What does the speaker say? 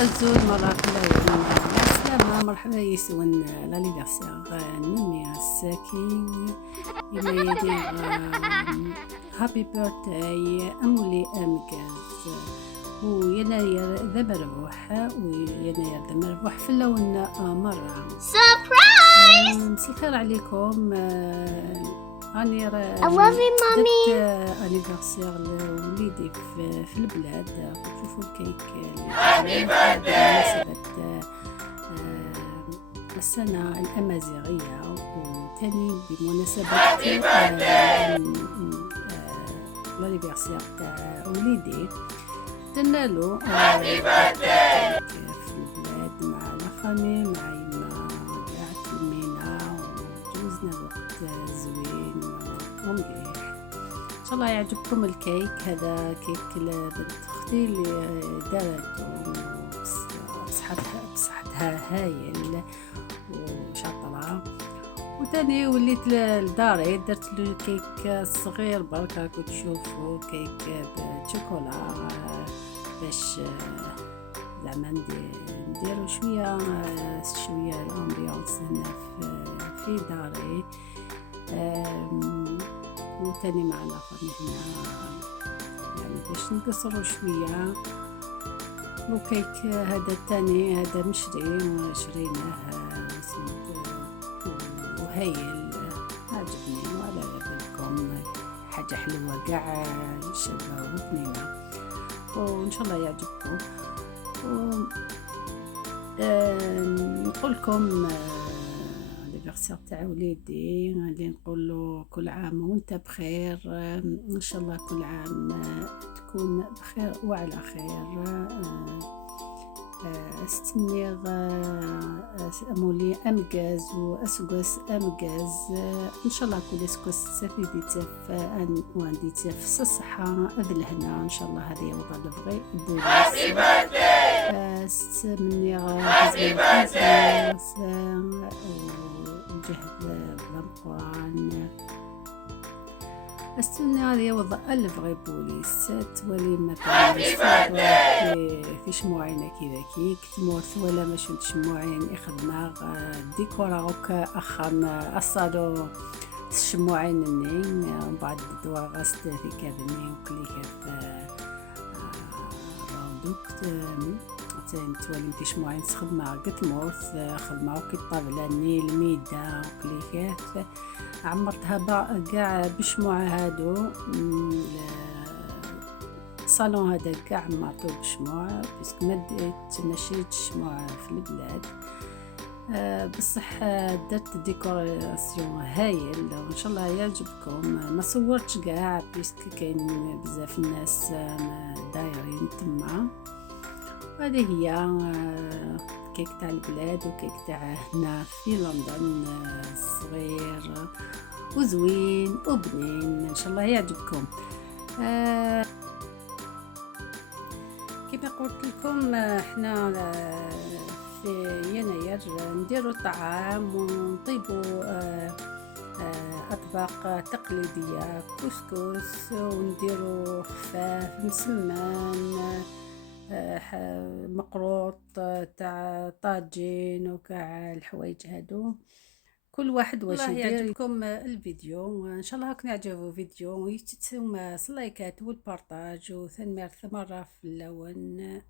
الزول مرة خلايا السلامة مرحبا يسون لانيفرسير نمي الساكين يما يدير هابي بيرثداي أمولي أمكاز ويناير ذا مربوح ويناير ذا مربوح في اللون مرة Surprise! مساء الخير عليكم. راني I love you, mommy. انيفرسير لوليدي في البلاد. تشوفوا الكيك بمناسبة السنة الأمازيغية وثاني بمناسبة الانيفرسير تاع وليدي درنا له كيك في البلاد مع لافامي مع يما كاع تلمينا وجوزنا الوقت زوين ومليح. ان شاء الله يعجبكم الكيك. هذا كيك لبنت اختي اللي دارته بصحتها هايل وشاطره. وتاني وليت لداري درت له كيك صغير برك راكم تشوفوا كيك بالشوكولا باش زعما نديرو شويه الامبيونس هنا في داري. وتاني معنا فمي هنا يعني باش نقصرو شويه. وكيك هذا الثاني هذا مشري شريناه وهايل عجبني وعلى بالكم حاجه حلوه كاع شابه وبنينه وان شاء الله يعجبكم. نقول لكم الانيفرسير تاع وليدي اللي نقول له كل عام وانت بخير. ان شاء الله كل عام تكون بخير وعلى خير. استنيغ امولي امكاز واسقس امكاز ان شاء الله كل اسقس سفيدي تف ان واندي تف الصحه الهنا ان شاء الله. هذه وضع البغي الدروس استمني غازي وجهد بلا القران استنى هذه وضع البغي بوليس تولي مثلا في شموعين كذا كيك تمورث ولا ما شنت شموعين يخدمها ديكورا وكا اخر الصالو الشموعين النين ومن بعد دوا غاست في كابني وكليها في راودوك تولي انت شموعين تخدمها قد مورث خدمها وكي طابلة النيل الميدة وكليكات عمرتها كاع بشموع هادو الصالون هذا كاع عمرتو بشموع باسكو ما شريتش شموع في البلاد. بصح درت ديكوراسيون هايل وان شاء الله يعجبكم. ما صورتش كاع باسكو كاين بزاف الناس دايرين تما. هذه هي كيك تاع البلاد وكيك تاع هنا في لندن صغير وزوين وبنين ان شاء الله يعجبكم. كما قلت لكم احنا في يناير نديروا طعام ونطيبوا اطباق تقليديه كسكس ونديروا خفاف مسمان مقروط تاع طاجين وكاع الحوايج هادو كل واحد واش يدير. يعجبكم الفيديو وان شاء الله راكم يعجبوا الفيديو ويتسوم اللايكات والبارطاج وثاني مرة في اللون.